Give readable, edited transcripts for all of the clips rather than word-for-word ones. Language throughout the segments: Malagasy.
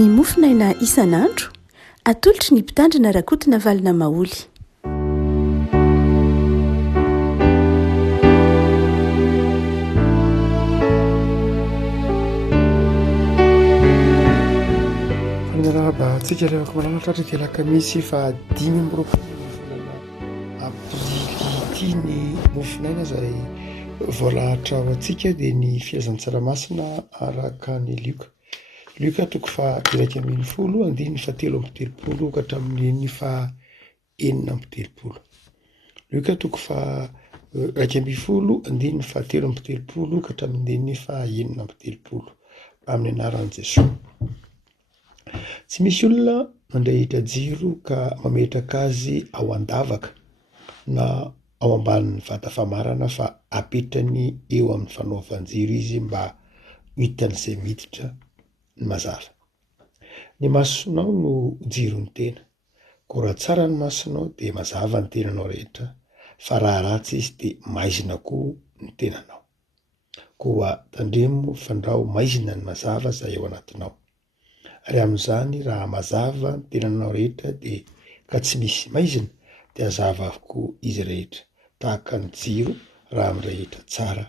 ny mofinaina isan'andro atolotry ny mpitandrina rakotina valina maoly. fanaraba tsika revako malanatra telaka misy fa 5 volana aprily ity ny mofinaina izay voalahatra ao antsika dia ny filazan-tsaramasina araka ny lioka toko fa 110, andiny fa 7 ka hatramin'ny fa 9. Lioka toko fa 110, andiny fa 7 ka hatramin'ny fa 9 amin'ny anaran'i Jesosy. Tsy misy olona mandrehitra jiro ka mametraka azy ao an-davaka na ao ambanin'ny vata famarana fa apetrany eo amin'ny fanaovan-jiro izy mba hitan'izay miditra ny mazava. Ny masonao no jiro ny tena, ko raha tsara ny masonao dia mazava ny tenanao rehetra, fa raha ratsy izy dia maizina koa ny tenanao. Koa tandremo fandrao maizina ny mazava izay ao anatinao. Ary amin'izany raha mazava ny tenanao rehetra dia ka tsy misy maizina dia hazava avokoa izy rehetra, tahaka ny jiro raha mirehitra tsara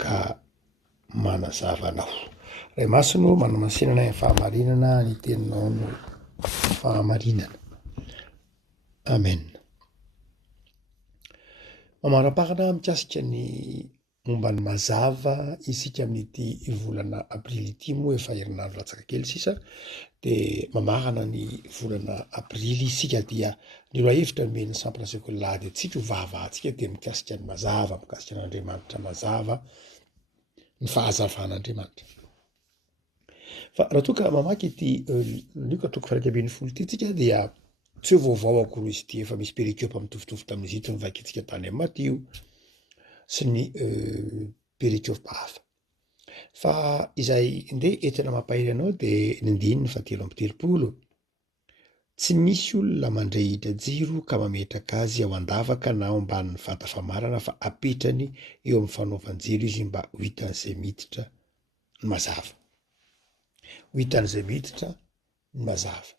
ka manazava anao. Ray masino manamasinana ny fahamarinana, ny teninao no fahamarinana. Amen. Mamanapahana mikasika ny momba ny mazava isika amin'ity volana aprily ity, moa efa herinandro latsaka kely sisa dia mamarana ny volana aprily isika dia ny loha hevitra meny sampona sekolady atsika ho vavahantsika dia mikasika ny mazava, mikasika n'Andriamanitra mazava, ny fahazavan'Andriamanitra. Fa raha toa ka mamaky ity lioka toko fa 110 ity tsika dia tsy ho vaovao akory izy ity, efa misy perikiopa mitovitovy tamin'izy ity nivaika antsika tany amin'ny Matio sy ny perikiopa hafa. Fa izay ndeha entina mampahery anao dia ny 7. Tsy misy olona mandrehitra jiro ka mametraka azy ao an-davaka na ao ambanin'ny vata famarana fa apetrany eo amin'ny fanaovan-jiro izy mba ho hitan'izay miditra ny mazava. Ho hitan'izay miditra ny mazava.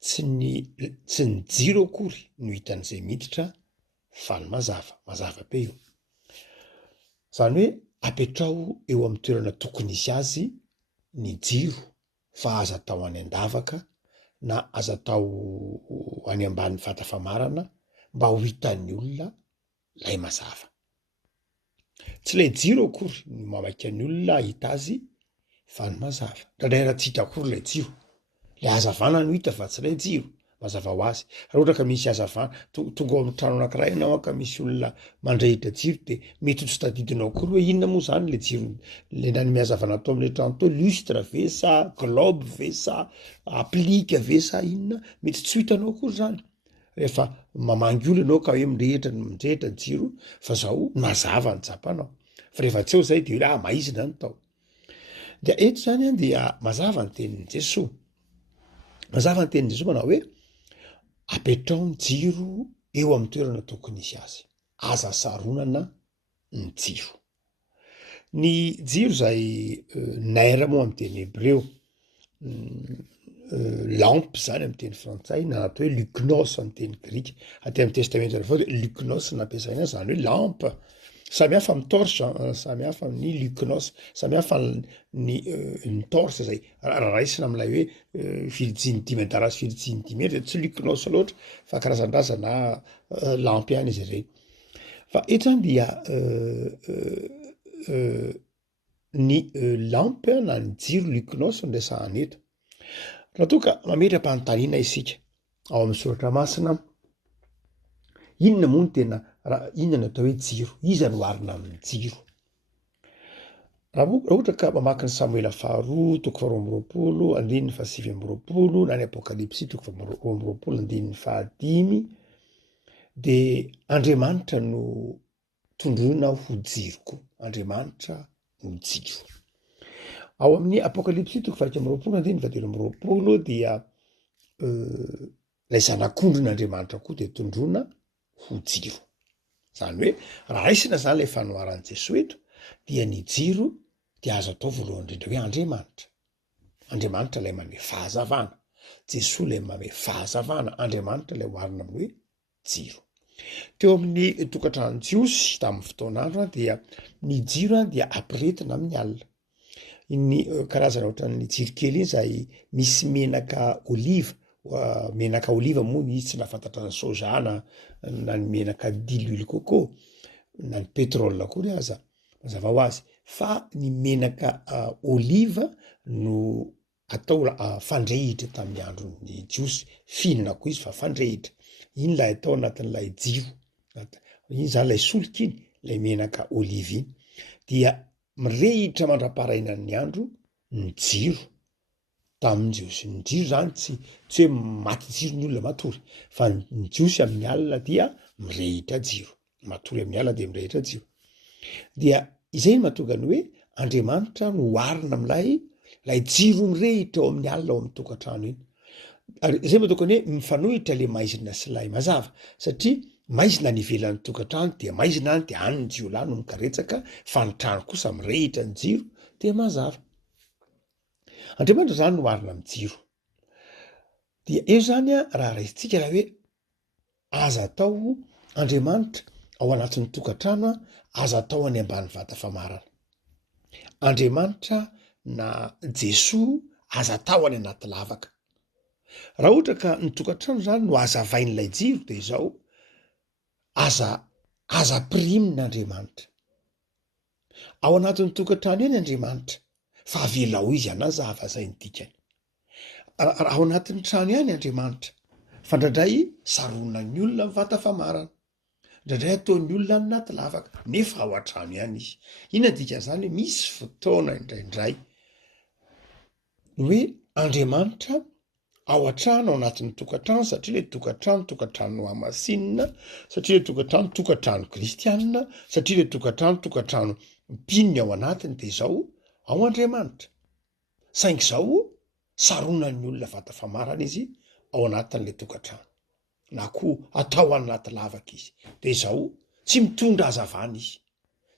Tsy ny jiro akory no hitan'izay miditra fa ny mazava be io. Izany hoe apetrao eo amin'ny toerana tokony isy azy ny jiro, fa aza tao any an-davaka na aza tao any ambanin'ny vata famarana mba ho hitan'ny olona lay mazava. Tsy ilay jiro akory no mamaika ny olona hita azy fa ny mazava. Ndraindray raha tsy hita akory ilay jiro, ilay hazavana no hita fa tsy ilay jiro mazava ho azy. Raha ohatra ka misy hazavana tonga ao amin'ny trano anankiray ianao ka misy olona mandrehitra jiro dia mety ho tsy tadidinao akory hoe inona moa zany ilay jiro, ilay nany hazavana tao amin'ilay trano tao, lustre ve sa globe ve sa aplika ve sa inona, mety tsy ho hitanao akory zany. Rehefa mamangy olo ianao ka hoe mindrehitra jiro fa zao mazava ny tsapanao. Fa rehefa tsy eo zay dia hoe maizina ny tao. Dia eto zany dia mazava ny tenin'i Jesosy. Mazava ny tenin'i Jesosy manao hoe apetrao ny jiro eo amin'ny toerana tokony isy azy. Aza saronana ny jiro. Ny jiro izay naira moa amin'ny teny hebreo, lampe zany amin'ny teny frantsay, na atao hoe luknos amin'ny teny grika. Aty amin'ny testamenta rehefa dia luknos nampiasaina zany hoe lampe. Samihafa amin'ny torche, samihafa amin'ny luknos, samihafa ny torche izay raisina amin'ilay hoe filitsiny 5 mendarasy filitsiny 5 metatra, tsy luknos loatra fa karazan-drazana lampy ihany izy ireny. Fa eto zany dia ny lampe na ny jiro luknos no resahana eto. Raha toa ka mametra-panontaniana isika ao amin'ny soratra masina, inona moa no tena inona no atao hoe jiro? Iza no arina amin'ny jiro? Raha ohatra ka mamaky ny Samuela 2, toko 2, andiny fa 7, na ny Apokalipsy toko 2, andiny fa 5, dia Andriamanitra no tondroina ho jiro koa. Andriamanitra no jiro. Ao amin'ny Apokalipsy toko 2, andiny fa 7 dia ilay zanak'ondrin'Andriamanitra koa dia tondroina ho jiro. Zany hoe raha raisina zany ilay fanoharan'i Jesosy eto dia ny jiro dia azo atao voalohany indrindra hoe Andriamanitra. Andriamanitra ilay manome fahazavana, Jesosy ilay manome fahazavana, Andriamanitra ilay oharina amin'ny hoe jiro. Teo amin'ny tokantrano jiosy tamin'ny fotoan'andro dia ny jiro dia ampirehetina amin'ny alina. Ny karazana ohatran'ny jiro kely iny izay misy menaka oliva moa izy tsy nafantatra ny soja na ny menaka d'huile coco na ny pétrole akory aza mazava ho azy, fa ny menaka oliva no atao fandrehitra tamin'ny andron'ny jiosy, fihinana koa izy fa fandrehitra. Iny lay atao anatin'ilay jiro, iny zany lay solika iny, lay menaka oliva iny dia mirehitra mandra-parainan'ny andro ny jiro tamin'ny jiosy. Ny jiro zany tsy hoe maty jiro ny olona matory, fa ny jiosy amin'ny alina dia mirehitra jiro, matory amin'ny alina dia mirehitra jiro. Dia izay no mahatonga ny hoe Andriamanitra no oharina amin'ilay jiro mirehitra ao amin'ny alina ao amin'ny tokantrano iny. Ary izay mahatonga ny hoe mifanohitra ilay maizina sy ilay mazava, satria maizina ny ivelan'ny tokantrano dia maizina any dia any ny jiolahy no mikaretsaka, fa ny trano kosa mirehitra ny jiro dia mazava. Andriamanitra zany no oharina amin'ny jiro. Dia eo zany raha raisintsika raha hoe aza atao Andriamanitra ao anatin'ny tokantrano, aza atao any ambany vata famarana. Andriamanitra na Jesosy aza atao any anaty lavaka. Raha ohatra ka ny tokantrano zany no azavain'ilay jiro dia izao aza pirimin'Andriamanitra. Ao anatin'ny tokantrano eny Andriamanitra, fa avelao izy anazava zay ny dikany. Ao anatin'ny trano ihany Andriamanitra, fa indraindray sarona ny olona mivata famarana, indraindray ataon'ny olona ny anaty lavaka, nefa ao an-trano ihany izy. Ina dikan'izany misy fotoana indraindray ny hoe Andriamanitra ao an-trano ao anatin'ny tokantrano, satria le tokantrano hamasinina, satria le tokantrano kristianina, satria le tokantrano mpinina ao anatiny dia izao ao Andriamanitra. Saingy izao saronan'ny olona vata famarana izy ao anatin'le tokantrano, na koa atao anaty lavaka izy. Dia izao tsy mitondra hazavana izy,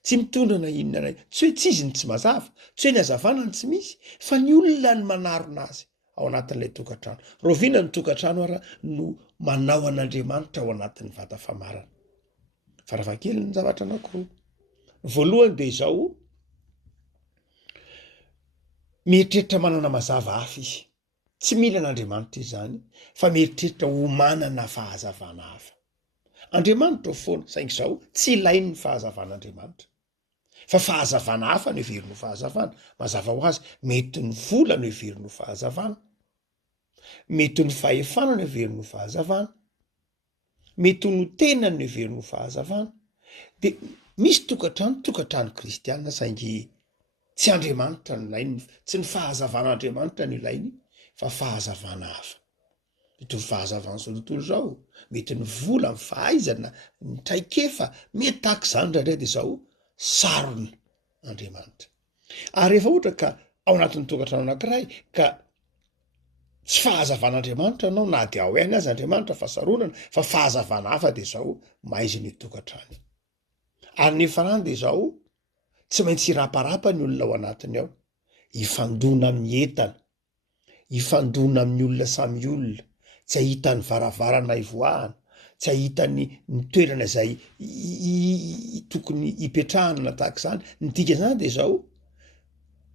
tsy mitondra na inona, tsy hoe tsy izy ny tsy mazava, tsy hoe ny hazavana ny tsy misy, fa ny olona ny manarona azy ao anatin'ilay tokantrano. Roviana ny tokantrano ara no manao an'Andriamanitra ao anatin'ny vata famarana. Varavakely ny zavatra anankiroa. Voalohany dia izao, mieritreritra manana mazava hafa izy, tsy mila an'Andriamanitra izy zany, fa mieritreritra ho manana fahazavana hafa. Andriamanitra foana, saingy izao tsy ilainy ny fahazavan'Andriamanitra, fa fahazavana hafa no heverino fahazavana. Mazava ho azy, mety ny vola no heverino fahazavana, mety ny fahefana no heverino fahazavana, mety ny tena no heverino fahazavana. Dia misy tokantrano kristianina saingy tsy Andriamanitra no ilainy, tsy ny fahazavan'Andriamanitra no ilainy, fa fahazavana hafa. Mety ny fahazavana zao tontolo zao, mety ny vola, ny fahaizana, ny traikefa, mety tahaka izany indraindray dia izao sarona Andriamanitra. Ary rehefa ohatra ka ao anatin'ny tokantrano anankiray ka tsy fahazavan'Andriamanitra anao, na dia ao ihany azy Andriamanitra fa saronana, fa fahazavana hafa dia izao maizina io tokantrano. Ary ny farany dia izao tsy maintsy iraparapa ny olona ao anatiny ao, hifandona amin'ny entana, hifandona amin'ny olona samy olona, tsy ahitany varavarana ivoahana, tsy ahitany ny toerana izay tokony hipetrahana tahaka izany. Ny dikan'izany dia izao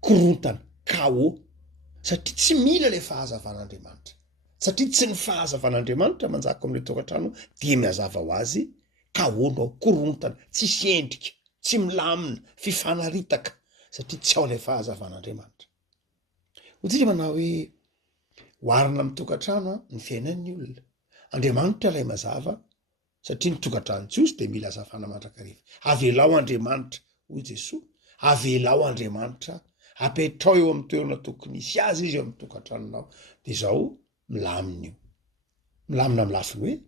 korontana, chaos, satria tsy mila ilay fahazavan'Andriamanitra, satria tsy ny fahazavan'Andriamanitra manjaka amin'ilay tokantrano dia mazava ho azy chaos no korontana, tsisy endrika, tsy milamina, fifanaritaka, satria tsy ao ilay fahazavan'Andriamanitra. Hotsika manao hoe oharina amin'ny tokantrano ny fiainan'ny olona. Andriamanitra ilay mazava, satria ny tokantrano jiosy dia mila hazavana mandrakariva. Avelao Andriamanitra, hoy Jesosy, avelao Andriamanitra, apetrao eo amin'ny toerana tokony hisy azy izy eo amin'ny tokantranonao. Dia izao milamina io, milamina amin'ny lafiny hoe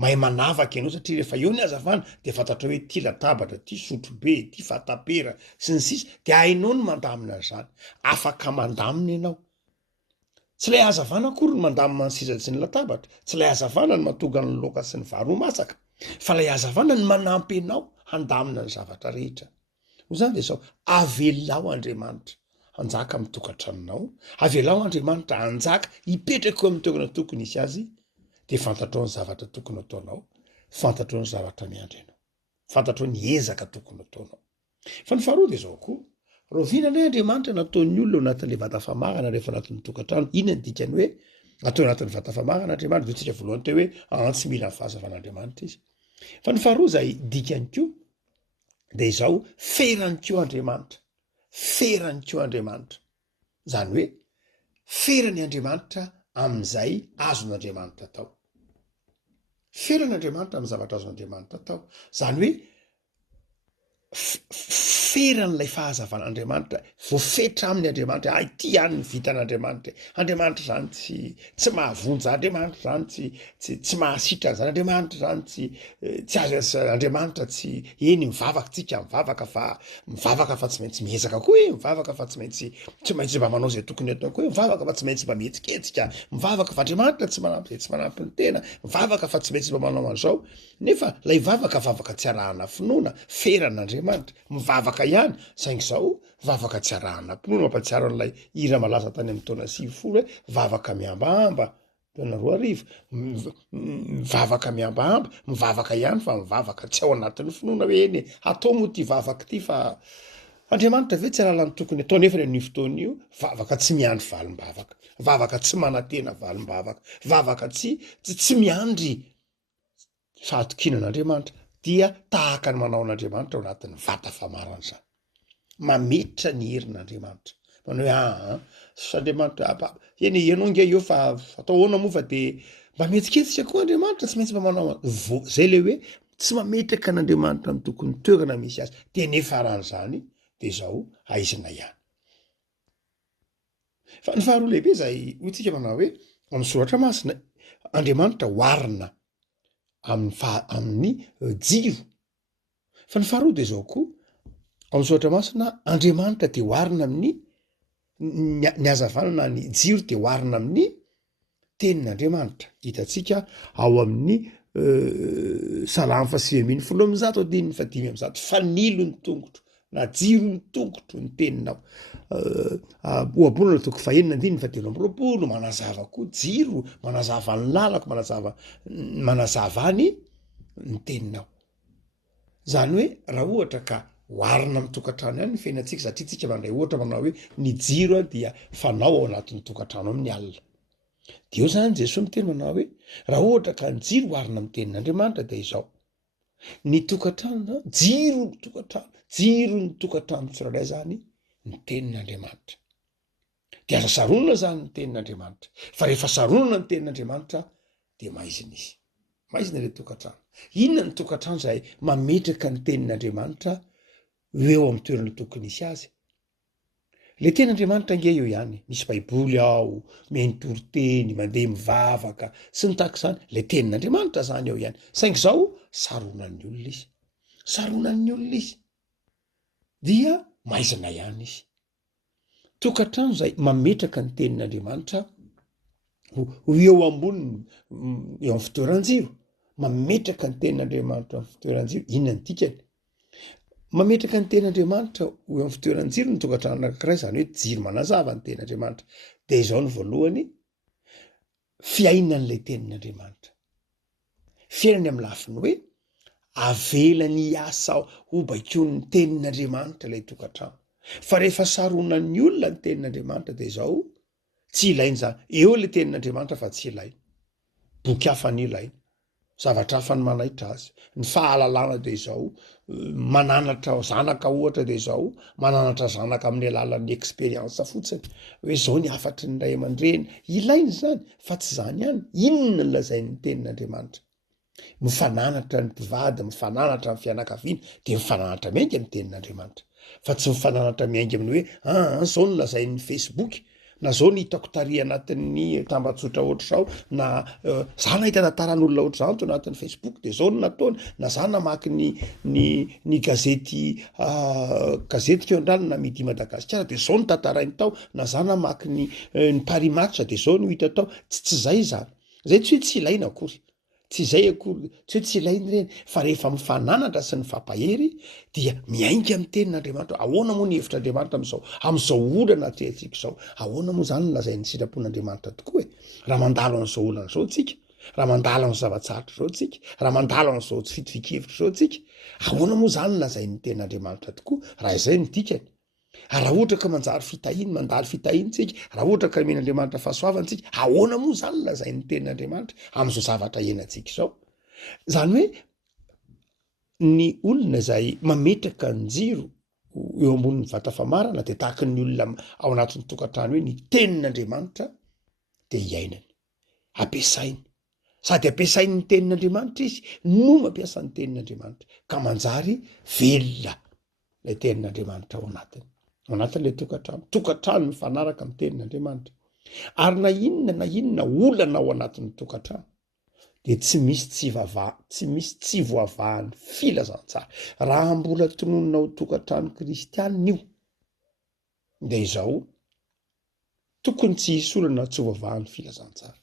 mahay manavaka ianao, satria rehefa eo ny hazavana dia fantatra hoe ty latabatra, ty sotrobe, ty fatapera sy ny sisa, dia hainao ny mandamina an'izany, afaka mandamina ianao. Tsy ilay hazavana akory ny mandamina ny sisa sy ny latabatra, tsy ilay hazavana ny mahatonga ny laoka sy ny vary ho masaka, fa ilay hazavana ny manampy anao handamina ny zavatra rehetra. Ho zany dia izao avelao Andriamanitra anjaka amin'ny tokantranonao, avelao Andriamanitra anjaka hipetraka eo amin'ny toerana tokony isy azy, de fantatrao ny zavatra tokony ataonao, fantatrao ny zavatra miandry anao, fantatrao ny ezaka tokony ataonao. Fa ny faharoa de zao koa, roviana ilay Andriamanitra nataon'ny olona ao anatin'le vata famarana rehefa anatin'ny tokantrano. Inona ny dikany hoe atao anatin'ny vata famarana Andriamanitra? Vitsika voalohany teo hoe tsy mila ny fahazavan'Andriamanitra izy. Fa ny faharoa zay dikany koa de izao, ferany koa Andriamanitra, ferany koa Andriamanitra, zany hoe ferany Andriamanitra amin'izay azon'Andriamanitra atao, feran'Andriamanitra amin'ny zavatra azon'Andriamanitra atao, zany hoe feran'ilay fahazavan'Andriamanitra voafetra amin'ny Andriamanitra. Ity ihany ny vitan'Andriamanitra, Andriamanitra zany tsy mahavonja, Andriamanitra zany tsy mahasitrana zany, Andriamanitra zany tsy azo, Andriamanitra tsy eny mivavaka, tsika mivavaka fa tsy maintsy miezaka koa, mivavaka fa tsy maintsy mba manao zay tokony atao koa, mivavaka fa tsy maintsy mba mihetsiketsika, mivavaka fa Andriamanitra tsy manampy zay tsy manampy ny tena, mivavaka fa tsy maintsy mba manao an'izao. Nefa lay vavaka tsy arahana finoana, feran'Andriamanitra, mivavaka ihany saingy zao vavaka tsy arahana finoana. Mampatsiaro an'ilay hira malaza tany amin'ny taona 2010 hoe vavaka miambamba, taona 2010, mivavaka miambamba, mivavaka ihany fa mivavaka tsy ao anatin'ny finoana. Hoe eny atao moa ty vavaka ty, fa Andriamanitra ve tsy rahalany tokony atao? Nefa ny fotoan'io vavaka tsy miandry valim-bavaka, vavaka tsy manantena valim-bavaka, vavaka tsy miandry fahatokinan'Andriamanitra, dia tahaka ny manao an'Andriamanitra ao anatin'ny vata famarana zany, mametra ny herin'Andriamanitra, manao hoe Andriamanitra eny ianao nge eo fa atao ahoana moa fa de mba mihetsiketsika koa Andriamanitra, tsy maintsy mba manao zay le hoe tsy mametraka an'Andriamanitra amin'ny tokony toerana misy azy. De nefa ran'zany de zao aizina ihany. Fa ny faharoa lehibe zay hotsika manao hoe amin'ny soratra masina, Andriamanitra oarina amin'ny jiro. Fa ny faharoa de zao koa, amin'ny soratra masina, Andriamanitra de oarina amin'ny ny hazavanana, ny jiro de oarina amin'ny tenin'Andriamanitra. Hitantsika ao amin'ny Salamy 8:1, fanilo ny tongotro na jiro ny tongotro ny teninao. Ohabolana 9:9, manazava koa jiro, manazava ny lalako, manazava ny teninao. Zany hoe raha ohatra ka oarina amin'ny tokantrano ihany ny fiainantsika, satria tsika mandray ohatra manao hoe ny jiro dia fanao ao anatin'ny tokantrano amin'ny alina. De eo zany Jesosy miteny manao hoe raha ohatra ka ny jiro oarina amin'ny tenin'Andriamanitra de izao, ny tokantrano, jiro ny tokantrano tsirairay zany ny tenin'Andriamanitra. De aza saronana zany ny tenin'Andriamanitra. Fa rehefa saronana ny tenin'Andriamanitra de maizina izy, maizina ilay tokantrano. Inona ny tokantrano zay mametraka ny tenin'Andriamanitra eo amin'ny toerana tokony isy azy? Le tenin'Andriamanitra nge eo ihany, misy baiboly ao, mentoroteny, mandeha mivavaka sy ny tahaka izany, le tenin'Andriamanitra zany ao ihany. Saingy zao saronan'ny olona izy, dia maizina ihany izy. Tokantrano zay mametraka ny tenin'Andriamanitra ho eo amboniny, eo amin'ny fitoeran-jiro, mametraka ny tenin'Andriamanitra amin'ny fitoeran-jiro. Inona ny dikany? Mametraka ny tenin'Andriamanitra ho eo amin'ny fitoeran-jiro ny tokantrano anankiray, zany hoe jiro manazava ny tenin'Andriamanitra. De izao ny voalohany, fiainan'ilay tenin'Andriamanitra, fiainany amin'ny lafiny hoe avelany asa ho baikony ny tenin'Andriamanitra ilay tokantrano. Fa rehefa saronan'ny olona ny tenin'Andriamanitra de izao tsy ilainy zany. Eo le tenin'Andriamanitra fa tsy ilainy, boky hafa ny ilainy, zavatra hafa ny manaitra azy. Ny fahalalana de izao, mananatra zanaka ohatra de izao, mananatra zanaka amin'ny alalan'ny expérience fotsiny, hoe zao ny afatry ny ray aman-dreny, ilainy zany. Fa tsy zany ihany, inona ny lazain'ny tenin'Andriamanitra? Mifananatra ny mpivady, mifananatra ny fianakaviana, de mifananatra miainga ny tenin'Andriamanitra. Fa tsy mifananatra miainga amin'ny hoe zao ny lazain'ny Facebook, na zao ny hitako tary anatin'ny tambatsotra ohatr'izao, na za nahita tantaran'olona ohatr'izao to anatin'ny Facebook de zao no nataony, na za namaky ny gazety Keondrano na Midi Madagasikara de zao no tantarainy tao, na za namaky ny Paris Match de zao no hita tao. Tsy zay zany, zay tsy hoe tsy ilaina akory. tsy izay akory tsy hoe tsy ilainy ireny fa rehefa mifananatra sy ny fampahery dia miainga amin'ny tenin'Andriamanitra. Ahoana moa ny hevitr'Andriamanitra am'izao olana teantsika izao? Ahoana moa zany lazay ny sitrapon'Andriamanitra tokoa e? Raha mandalo an'izao olana izao tsika, raha mandalo an'izao zava-tsarotra izao tsika, raha mandalo an'izao tsy fitovikevitra izao tsika, ahoana moa zany lazay ny tenin'Andriamanitra tokoa raha izay ny dikany? Raha ohatra ka manjary fitahiny mandalo fitahiny tsika, raha ohatra ka men'Andriamanitra fahasoavana tsika, ahoana moa zany lazay ny tenin'Andriamanitra am'izao zavatra iainantsika izao? Zany hoe ny olona izay mametraka ny jiro eo ambonin'ny vata famarana dia tahaka ny olona ao anatin'ny tokantrano hoe ny tenin'Andriamanitra dia iainany, ampiasainy, sady ampiasainy ny tenin'Andriamanitra izy no mampiasa ny tenin'Andriamanitra ka manjary velona ilay tenin'Andriamanitra ao anatin'ilay tokantrano mifanaraka amin'ny tenin'Andriamanitra. Ary na inona olana ao anatin'ny tokantrano dia tsy misy tsy voavahan'ny filazantsara. Raha mbola tononona ho tokantrano kristianina io dia izao tokony tsy hisy olana tsy voavahan'ny filazantsara.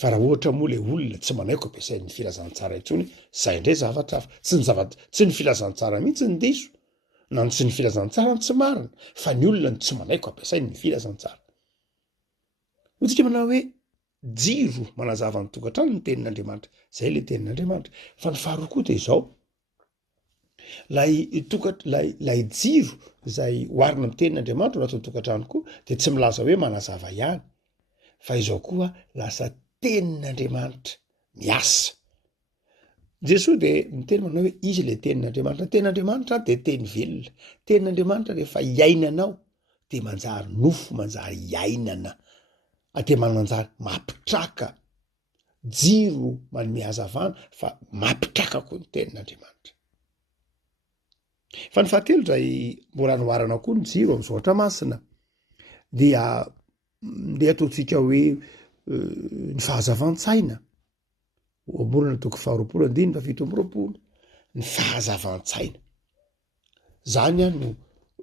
Fa raha ohatra moa ilay olona tsy manaiko ampiasain'ny filazantsara intsony, izay indray zavatra hafa. Tsy ny filazantsara mihitsy ny diso, na tsy ny filazantsara ny tsy marina, fa ny olona ny tsy manaiko ampiasain'ny filazantsara. Hotsika manao hoe jiro manazava ny tokantrano ny tenin'Andriamanitra, izay ilay tenin'Andriamanitra. Fa ny faharoa koa dia izao, lay jiro izay hoarina amin'ny tenin'Andriamanitra ao anatin'ny tokantrano koa dia tsy milaza hoe manazava ihany, fa izao koa lasa tenin'Andriamanitra miasa. Jesosy dia miteny manao hoe izy ilay tenin'Andriamanitra. Tenin'Andriamanitra dia teny velona. Tenin'Andriamanitra rehefa iainanao dia manjary nofo, manjary iainana, dia manjary mampitraka jiro manome hazavana, fa mampitraka koa ny tenin'Andriamanitra. Fa ny fahatelo izay mbola noharana koa ny jiro amin'ny zoatra masina dia ataontsika hoe ny fahazavan-tsaina. Amborana toko 2:7-8, ny fahazavan-tsaina. Zany no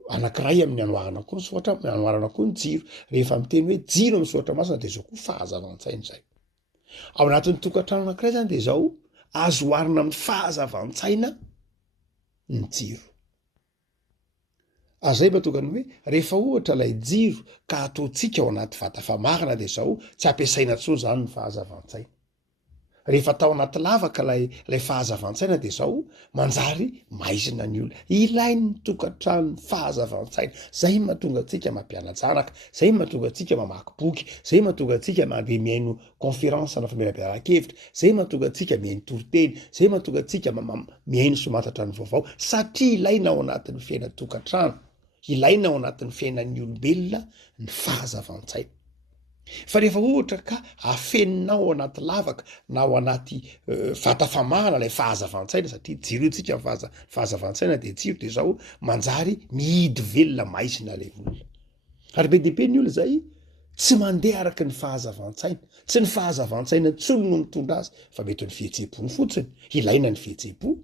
anankiray amin'ny anoharana koa ny soatra, anoharana koa ny jiro. Rehefa miteny hoe jiro amin'ny soatra masina dia izao koa fahazavan-tsaina izay. Ao anatin'ny tokantrano anankiray zany dia izao azo oharina amin'ny fahazavan-tsaina ny jiro. Azay mahatonga ny hoe rehefa ohatra ilay jiro ka ataontsika ao anaty vata famarana dia izao tsy ampiasaina intsony zany ny fahazavan-tsaina. Rehefa tao anaty lavaka ilay fahazavan-tsaina dia izao manjary maizina ny olona. Ilainy ny tokantrano ny fahazavan-tsaina. Zay mahatonga antsika mampiana-janaka, zay mahatonga antsika mamaky boky, zay mahatonga antsika mandeha mihaino conférence na famelaberan-kevitra, zay mahatonga antsika mihaino toriteny, zay mahatonga antsika mihaino somantatra ny vaovao, satria ilaina ao anatin'ny fiainan'ny tokantrano, ilaina ao anatin'ny fiainan'ny olombelona ny fahazavan-tsaina. Fa rehefa ohatra ka afeninao ao anaty lavaka na ao anaty vata famahana ilay fahazavan-tsaina, satria jiro itsika fahazavan-tsaina dia jiro, dia izao manjary mihidy velona maizina ilay olona. Ary be dia be ny olona izay tsy mandeha araka ny fahazavan-tsaina, tsy ny fahazavan-tsaina intsony no mitondra azy, fa mety ny fihetseham-po fotsiny. Ilaina ny fihetseham-po,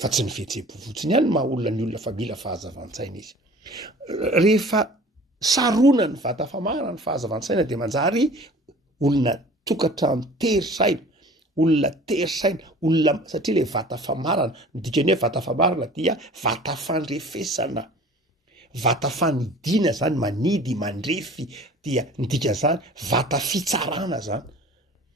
fa tsy ny fihetseham-po fotsiny ihany maha olona ny olona fa mila fahazavan-tsaina izy. Rehefa sarona ny vata famarana ny fahazavan-tsaina dia manjary olona tokantrano tery-saina, olona tery-saina, olona satria ilay vata famarana, ny dikany hoe vata famarana dia vata fandrefesana, vata fanidina zany, manidy, mandrefy, dia ny dikan'izany vata fitsarana zany.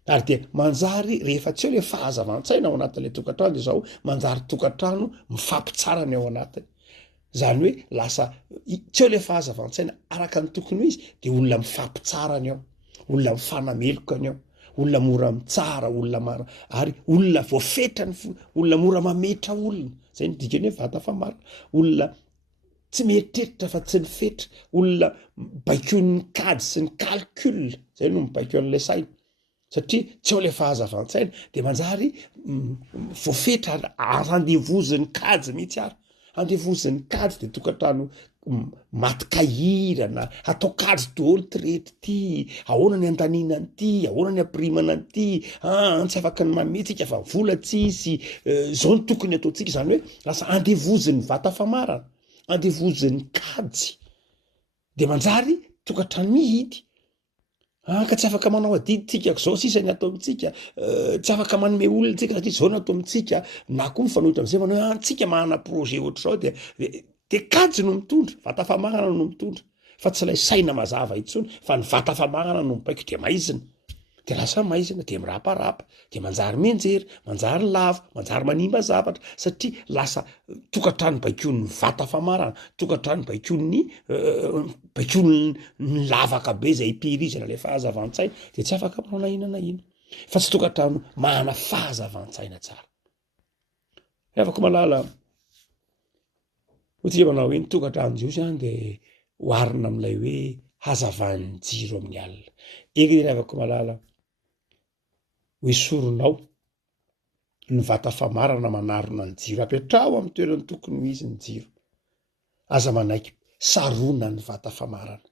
Ary dia manjary rehefa tsy eo ilay fahazavan-tsaina ao anatin'ilay tokantrano dia izao manjary tokantrano mifampitsara ny ao anatiny. Zany hoe lasa tsy eo ilay fahazavan-tsaina araka ny tokony ho izy dia olona mifampitsara ny ao, olona mifanameloka ny ao, olona mora mitsara, ary olona voafetra olona mora mametra olona. Zay ny dikany hoe vata famarana. Olona tsy mieritreritra fa tsy mifetra, olona baikoin'ny kady sy ny calcul, zay no mibaikoan'ilay saina. Satria tsy eo ilay fahazavan-tsaina dia manjary voafetra, andevozin'ny kajy mihitsy ary. Andevozin'ny kajy dia tokantrano maty kahirana, atao kajy daholo tirety ity, ahoana ny andaninany ity, ahoana ny ampirimana ity, tsy afaka ny mametsika fa vola tsisy, zao ny tokony ataontsika. Zany hoe lasa andevozin'ny vata famarana, andevozin'ny kajy, dia manjary tokantrano mihidy. ka tsy afaka manao adiditsika zao sisany atao amintsika tsy afaka manome olona tsika satria zao natao amintsika na koa mifanohitra am'izay manao antsika mahana projet ohatra zao de kajy no mitondra vata famahana no mitondra fa tsy ilay saina mazava intsony fa ny vata famahana no mipaiko de maizina de lasa maizina de miraparapa de manjary mianjery manjary lava manjary manimba zavatra satria lasa tokantrano baikony vata famarana tokantrano baikony baikony ny lavaka be zay pirizana le fahazavan-tsaina de tsy afaka manao na ina na ina fa tsy tokantrano mahana fahazavan-tsaina tsara afaka malala ohatria manao hoe ny tokantrano zio zany de oarina am'ilay hoe hazavany jiro amin'ny alina eky de afaka malala hoe soronao ny vata famarana manarona ny jiro apetrao amin'ny toerany tokony misy ny jiro aza manaiky sarona ny vata famarana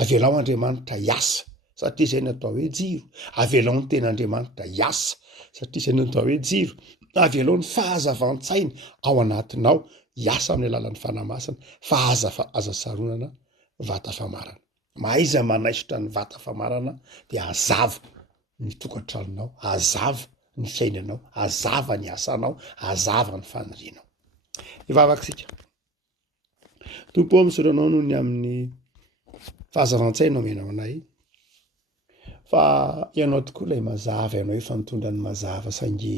avelao Andriamanitra hiasa satria izay natao hoe jiro avelao ny ten'Andriamanitra hiasa satria izay natao hoe jiro avelao ny fahazavan-tsaina ao anatinao hiasa amin'ny alalan'ny fanamasina fa aza saronana vata famarana maiza manaisotra ny vata famarana de azava ny tokantranonao azava ny fiainanao azava ny asanao azava ny fanirianao ivavaksika tompo misoranao noho ny amin'ny fahazavan-tsaina omenao anay fa ianao tokoa ilay mazava ianao efa mitondra ny mazava saingy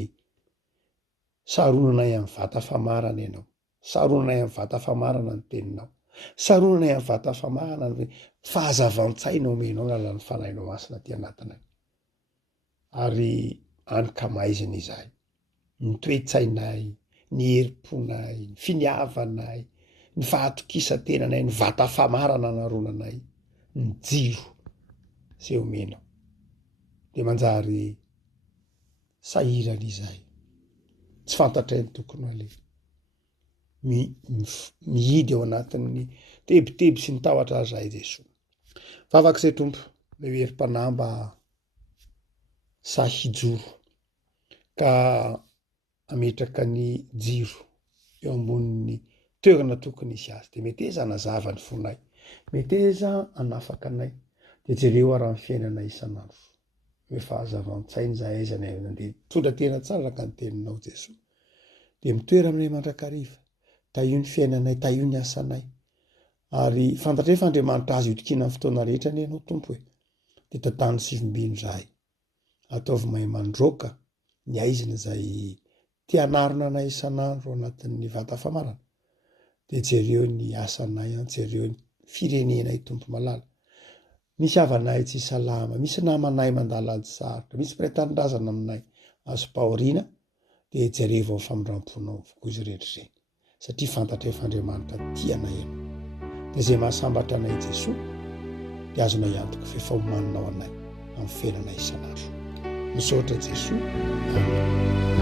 saronanay amin'ny vata famarana ianao saronanay amin'ny vata famarana ny teninao saronanay amin'ny vata famarana ny fahazavan-tsaina omenao lalan'ny fanahinao masina ty anatinay ary anyka maizina izahay ny toe-tsainay ny herim-ponay ny finiavanay ny fahatokisan-tenanay ny vata famarana naronanay ny jiro zay omenao de manjary sahirana izahay tsy fantatray ny tokony ale mihidy ao anatin'ny tebiteby sy ny tahotra azahay Jesosy vavak'izay tompo le herim-panamba sahijoro ka ametraka ny jiro eo ambonin'ny toerana tokony isy azy de mety eza nazava ny fonay mety eza anafaka anay de jereo ara ny fiainanay isanandro hoe fahazavan-tsainy zahay aizana de tondra tena tsara ka ny teninao Jesosy de mitoera aminay mandrakariva taio ny fiainanay taio ny asanay ary fantatray fa Andriamanitra azo itokina amin'ny fotoana rehetra ny ianao tompo hoe de tatany sivimbino zahay ataovy mahay mandroaka ny aizina zay tianarina anay isanandro anatin'ny vata famarana de jereo ny asanay jereo ny firenenay tompo malala misy havanay tsy salama misy namanay mandalady sarotra misy mpiray-tanindrazana aminay azo pahoriana de jereo vao famindramponao vokozy rehetra zay satria fantatray fa Andriamanitra tianay ianao de zay mahasambatra anay Jesosy de azonay antoka fefahomaninao anay amin'ny fiainanay isanandro misaotra Jesosy. Amen.